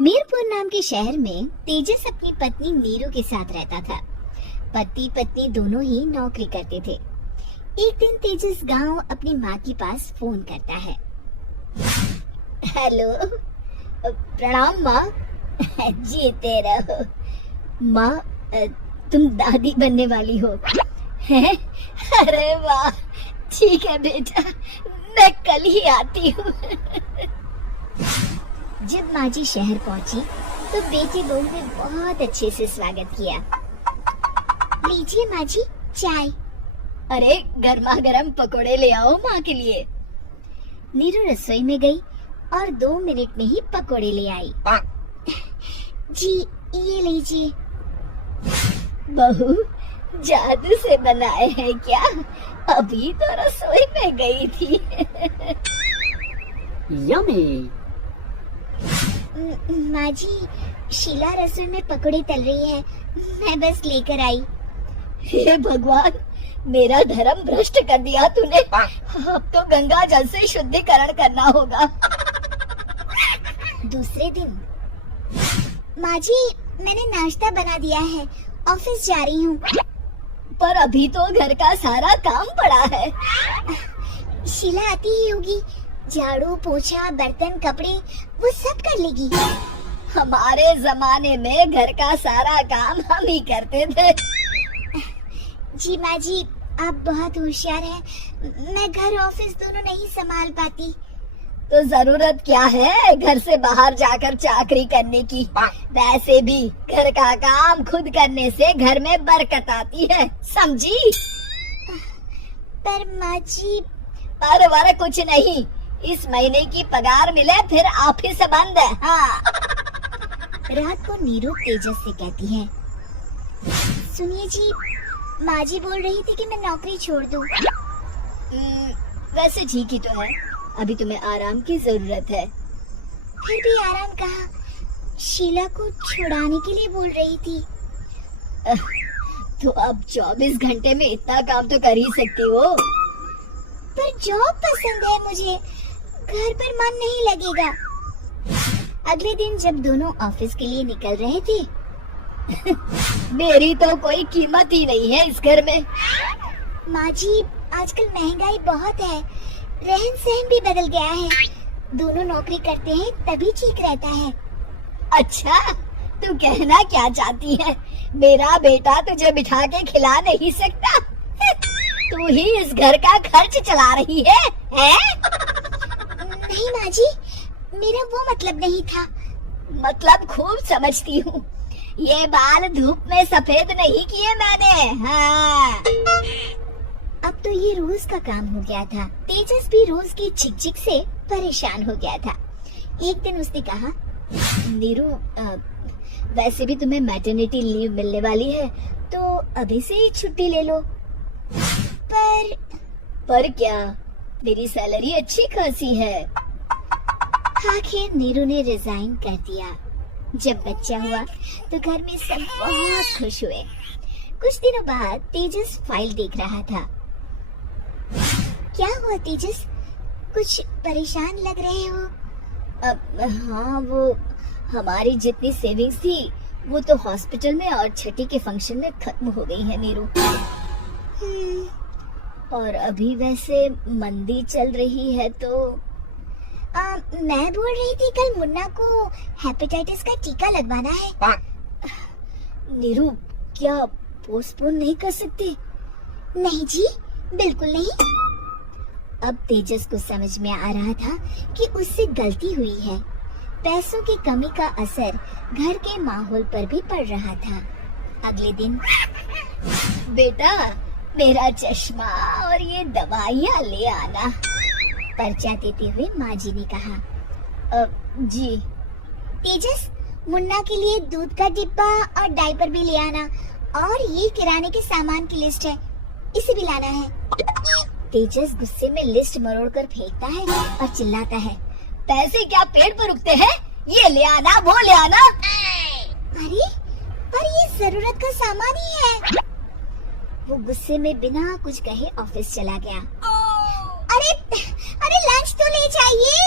मीरपुर नाम के शहर में तेजस अपनी पत्नी नीरू के साथ रहता था। पति पत्नी दोनों ही नौकरी करते थे। एक दिन तेजस गांव अपनी माँ के पास फोन करता है। हेलो, प्रणाम माँ। जीते रहो माँ, तुम दादी बनने वाली हो हैं? अरे वाह, ठीक है बेटा, मैं कल ही आती हूँ। जब माँ जी शहर पहुँची तो बेटी बहू ने बहुत अच्छे से स्वागत किया। लीजिए माँ जी चाय। अरे गर्मा गर्म पकोड़े ले आओ माँ के लिए। नीरू रसोई में गई और 2 मिनट में ही पकोड़े ले आई। जी ये लीजिए। बहू जादू से बनाए हैं क्या? अभी तो रसोई में गई थी। यम्मी। माँ जी, शीला रसोई में पकोड़े तल रही है, मैं बस लेकर आई। हे भगवान, मेरा धर्म भ्रष्ट कर दिया तूने। अब तो गंगा जल से शुद्धिकरण करना होगा। दूसरे दिन, माँ जी मैंने नाश्ता बना दिया है, ऑफिस जा रही हूँ। पर अभी तो घर का सारा काम पड़ा है। शीला आती ही होगी, झाड़ू पोछा बर्तन कपड़े वो सब कर लेगी। हमारे जमाने में घर का सारा काम हम ही करते थे। जी माँ जी, आप बहुत होशियार हैं, मैं घर ऑफिस दोनों नहीं संभाल पाती। तो जरूरत क्या है घर से बाहर जाकर चाकरी करने की? वैसे भी घर का काम खुद करने से घर में बरकत आती है, समझी? पर माँ जी। पर कुछ नहीं, इस महीने की पगार मिले फिर ऑफिस बंद है। हाँ। रात को नीरू तेजस से कहती है, सुनिए जी, माँ जी बोल रही थी कि मैं नौकरी छोड़ दूं। वैसे ठीक ही तो है, अभी तुम्हें आराम की जरूरत है। फिर भी आराम कहाँ, शीला को छुड़ाने के लिए बोल रही थी। तो अब 24 घंटे में इतना काम तो कर ही सकती हो। पर जॉब पसंद है मुझे, घर पर मन नहीं लगेगा। अगले दिन जब दोनों ऑफिस के लिए निकल रहे थे, मेरी तो कोई कीमत ही नहीं है इस घर में। माँ जी, आजकल महंगाई बहुत है, रहन सहन भी बदल गया है। दोनों नौकरी करते हैं तभी ठीक रहता है। अच्छा, तू कहना क्या चाहती है? मेरा बेटा तुझे बिठा के खिला नहीं सकता? तू ही इस घर का खर्च चला रही है, नहीं माँ जी, मेरा वो मतलब नहीं था। मतलब खूब समझती हूँ, ये बाल धूप में सफेद नहीं किए मैंने। हाँ। अब तो ये रोज का काम हो गया था। तेजस भी रोज की चिक-चिक से परेशान हो गया था। एक दिन उसने कहा, नीरू, वैसे भी तुम्हें मैटरनिटी लीव मिलने वाली है, तो अभी से ही छुट्टी ले लो। पर क्या, मेरी सैलरी अच्छी खासी है। आखिर नीरू ने रिजाइन कर दिया। जब बच्चा हुआ तो घर में सब बहुत खुश हुए। कुछ दिनों बाद तेजस फाइल देख रहा था। क्या हुआ तेजस, कुछ परेशान लग रहे हो? हाँ, वो हमारी जितनी सेविंग्स थी वो तो हॉस्पिटल में और छठी के फंक्शन में खत्म हो गई है नीरू। और अभी वैसे मंदी चल रही है तो मैं बोल रही थी कल मुन्ना को हेपेटाइटिस का टीका लगवाना है। नीरू, क्या पोस्टपोन नहीं कर सकते? नहीं जी, बिल्कुल नहीं। अब तेजस को समझ में आ रहा था कि उससे गलती हुई है। पैसों की कमी का असर घर के माहौल पर भी पड़ रहा था। अगले दिन, बेटा मेरा चश्मा और ये दवाइयाँ ले आना, पर्चा देते हुए माँ जी ने कहा। जी। तेजस, मुन्ना के लिए दूध का डिब्बा और डायपर भी ले आना, और ये किराने के सामान की लिस्ट है, इसे भी लाना है। तेजस गुस्से में लिस्ट मरोड़कर फेंकता है और चिल्लाता है, पैसे क्या पेड़ पर रुकते हैं? ये ले आना, वो ले आना। अरे, पर ये जरूरत का सामान ही है। वो गुस्से में बिना कुछ कहे ऑफिस चला गया। अरे लंच तो ले जाइए।